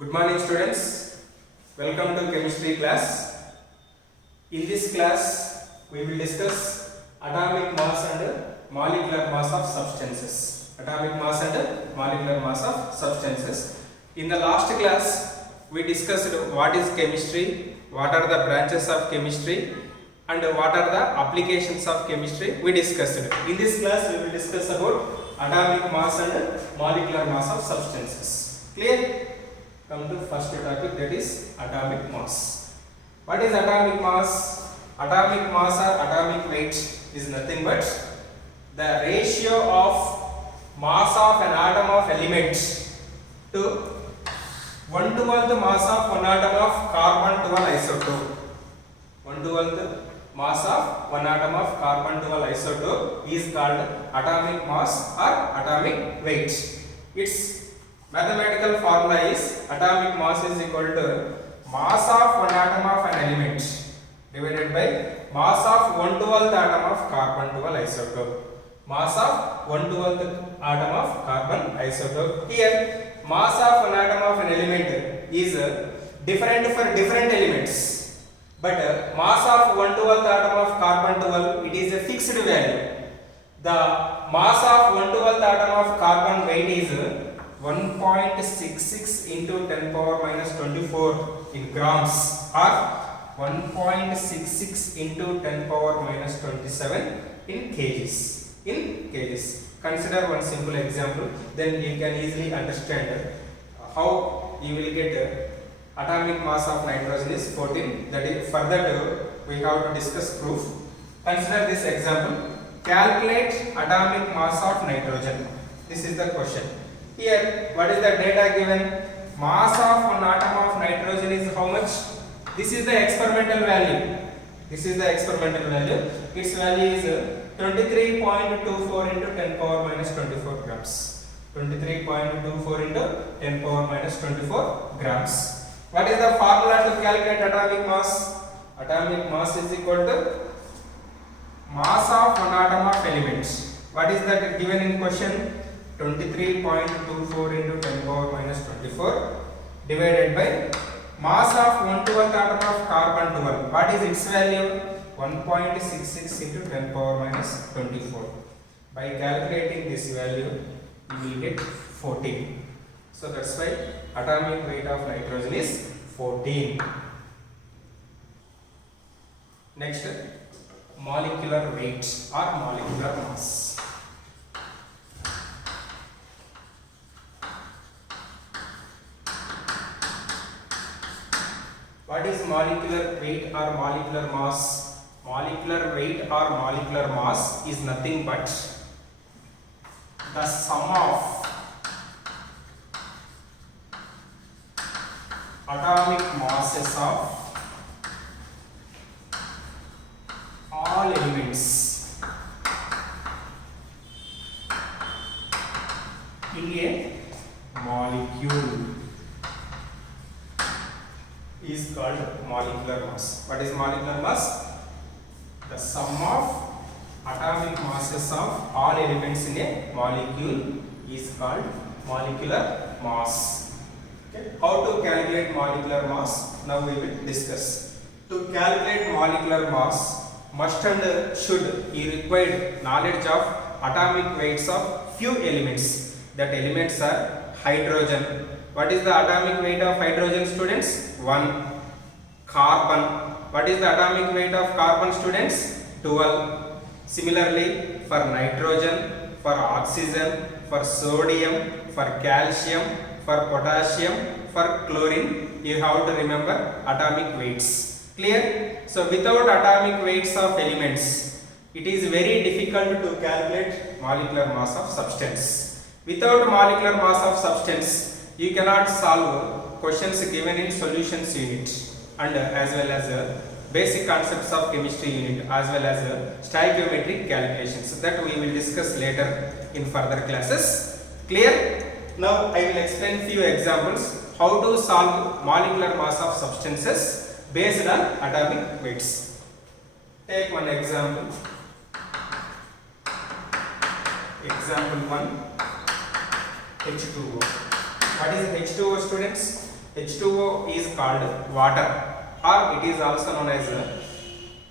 Good morning students, welcome to chemistry class. In this class we will discuss atomic mass and molecular mass of substances. Atomic mass and molecular mass of substances. In the last class we discussed what is chemistry, what are the branches of chemistry and what are the applications of chemistry we discussed. In this class we will discuss about atomic mass and molecular mass of substances. Clear? Come to first topic, that is atomic mass. What is atomic mass? Atomic mass or atomic weight is nothing but the ratio of mass of an atom of element to 1/12 mass of one atom of carbon 12 isotope. 1/12 mass of one atom of carbon 12 isotope is called atomic mass or atomic weight. Its mathematical formula is atomic mass is equal to mass of one atom of an element divided by mass of 1/12 atom of carbon 12 isotope. Mass of 1/12 atom of carbon isotope. Here mass of one atom of an element is different for different elements, but mass of 1/12 atom of carbon 12 it is a fixed value. The mass of 1/12 atom of carbon weight is 1.66 into 10 power minus 24 in grams or 1.66 into 10 power minus 27 in kgs. Consider one simple example, then you can easily understand how you will get atomic mass of nitrogen is 14. That is, further we have to discuss proof. Consider this example. Calculate atomic mass of nitrogen. This is the question. Here, what is the data given? Mass of one atom of nitrogen is how much? This is the experimental value. Its value is 23.24 into 10 power minus 24 grams. 23.24 into 10 power minus 24 grams. What is the formula to calculate atomic mass? Atomic mass is equal to mass of one atom of element. What is that given in question? 23.24 into 10 power minus 24 divided by mass of 1/12 atom of carbon 12. What is its value? 1.66 into 10 power minus 24. By calculating this value, you will get 14. So that's why atomic weight of nitrogen is 14. Next, molecular weight or molecular mass. What is molecular weight or molecular mass? Molecular weight or molecular mass is nothing but the sum of atomic masses of all elements in a molecule is called molecular mass. What is molecular mass? The sum of atomic masses of all elements in a molecule is called molecular mass. Okay. How to calculate molecular mass? Now we will discuss. To calculate molecular mass, must and should be required knowledge of atomic weights of few elements. That elements are hydrogen. What is the atomic weight of hydrogen, students? 1. Carbon. What is the atomic weight of carbon, students? 12. Similarly, for nitrogen, for oxygen, for sodium, for calcium, for potassium, for chlorine, you have to remember atomic weights. Clear? So without atomic weights of elements, it is very difficult to calculate molecular mass of substance. Without molecular mass of substance, you cannot solve questions given in solutions unit and as well as basic concepts of chemistry unit as well as stoichiometric calculations that we will discuss later in further classes. Clear? Now I will explain few examples how to solve molecular mass of substances based on atomic weights. Take one example. Example 1, H2O. What is H2O, students? H2O is called water, or it is also known as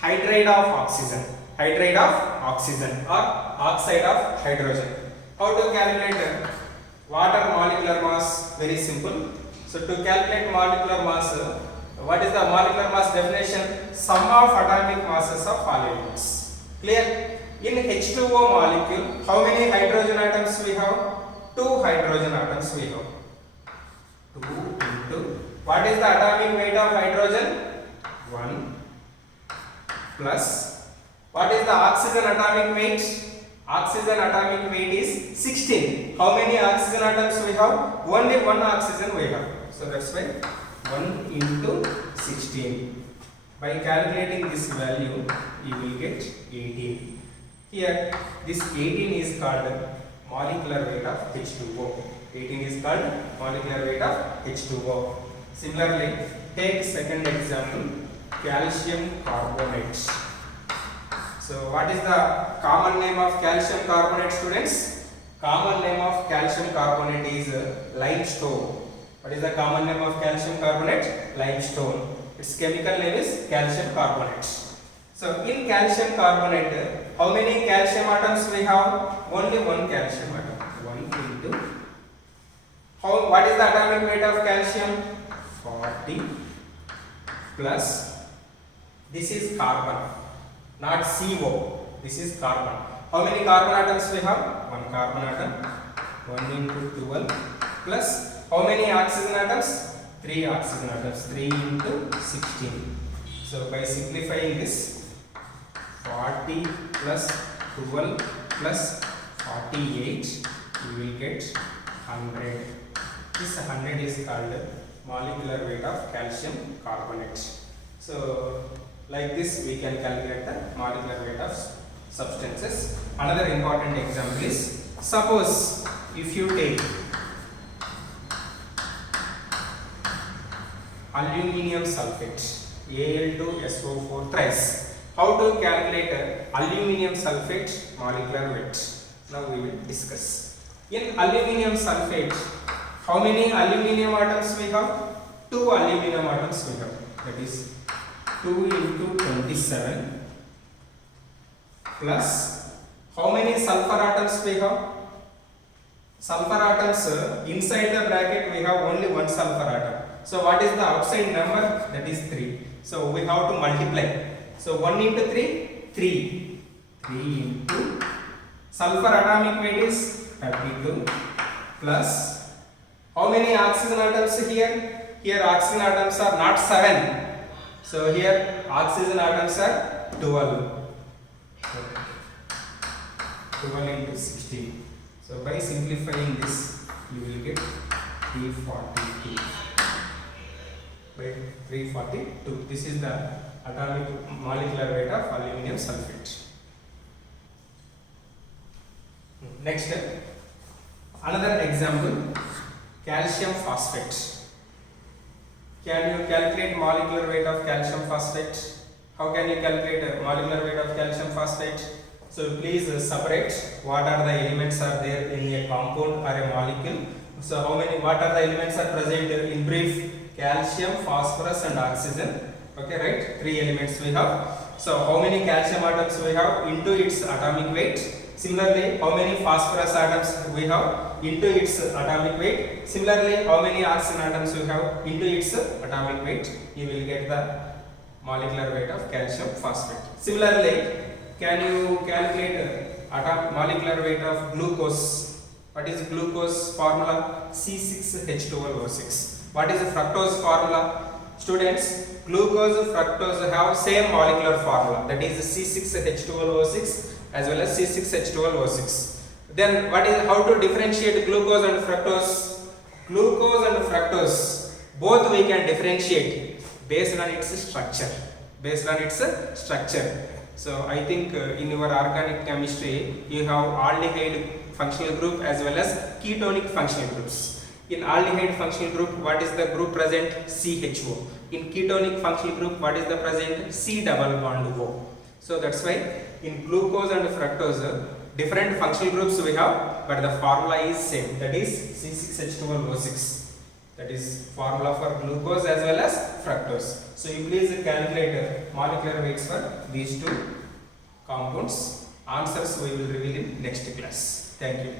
hydride of oxygen. Hydride of oxygen or oxide of hydrogen. How to calculate water molecular mass? Very simple. So to calculate molecular mass, what is the molecular mass definition? Sum of atomic masses of all elements. Clear? In H2O molecule, how many hydrogen atoms we have? 2 hydrogen atoms we have. 2 into, what is the atomic weight of hydrogen? 1 plus, what is the oxygen atomic weight? Oxygen atomic weight is 16. How many oxygen atoms we have? Only 1 oxygen we have. So that's why 1 into 16. By calculating this value, you will get 18. Here, this 18 is called molecular weight of H2O. 18 is called molecular weight of H2O. Similarly, take second example, calcium carbonate. So what is the common name of calcium carbonate, students? Common name of calcium carbonate is limestone. What is the common name of calcium carbonate? Limestone. Its chemical name is calcium carbonate. So in calcium carbonate, how many calcium atoms we have? Only 1 calcium atom. 1 into, what is the atomic weight of calcium? 40 plus, this is carbon, not CO, this is carbon. How many carbon atoms we have? 1 carbon atom. 1 into 12 plus, how many oxygen atoms? 3 oxygen atoms. 3 into 16. So by simplifying this, 40 plus 12 plus 48, you will get 100. This 100 is called molecular weight of calcium carbonate. So like this we can calculate the molecular weight of substances. Another important example is, suppose if you take aluminium sulfate, Al2SO4 thrice. How to calculate aluminium sulfate molecular weight? Now we will discuss. In aluminium sulfate, how many aluminium atoms we have? 2 aluminium atoms we have. That is 2 into 27 plus, how many sulfur atoms we have? Sulfur atoms, inside the bracket we have only 1 sulfur atom. So what is the outside number? That is 3. So we have to multiply. So 1 into 3, 3. 3 into, sulfur atomic weight is 32 plus, how many oxygen atoms here? Here oxygen atoms are not 7. So here oxygen atoms are 12. 12 into 16. So by simplifying this, you will get 342. By 342. This is the atomic molecular weight of aluminium sulfate. Next, another example, calcium phosphate. Can you calculate molecular weight of calcium phosphate? How can you calculate a molecular weight of calcium phosphate? So please separate what are the elements are there in a compound or a molecule. So what are the elements are present in brief? Calcium, phosphorus and oxygen. Okay, right? 3 elements we have. So how many calcium atoms we have into its atomic weight? Similarly, how many phosphorus atoms we have into its atomic weight? Similarly, how many oxygen atoms we have into its atomic weight? You will get the molecular weight of calcium phosphate. Similarly, can you calculate molecular weight of glucose? What is glucose formula? C6H12O6. What is the fructose formula? Students, glucose, fructose have same molecular formula, that is C6H12O6 as well as C6H12O6. Then how to differentiate glucose and fructose? Glucose and fructose, both we can differentiate based on its structure. So I think in your organic chemistry you have aldehyde functional group as well as ketonic functional groups. In aldehyde functional group, what is the group present? CHO. In ketonic functional group, what is the present? C double bond O. So that's why in glucose and fructose, different functional groups we have, but the formula is same, that is C6H12O6. that is formula for glucose as well as fructose. So you please calculate molecular weights for these two compounds. Answers we will reveal in next class. Thank you.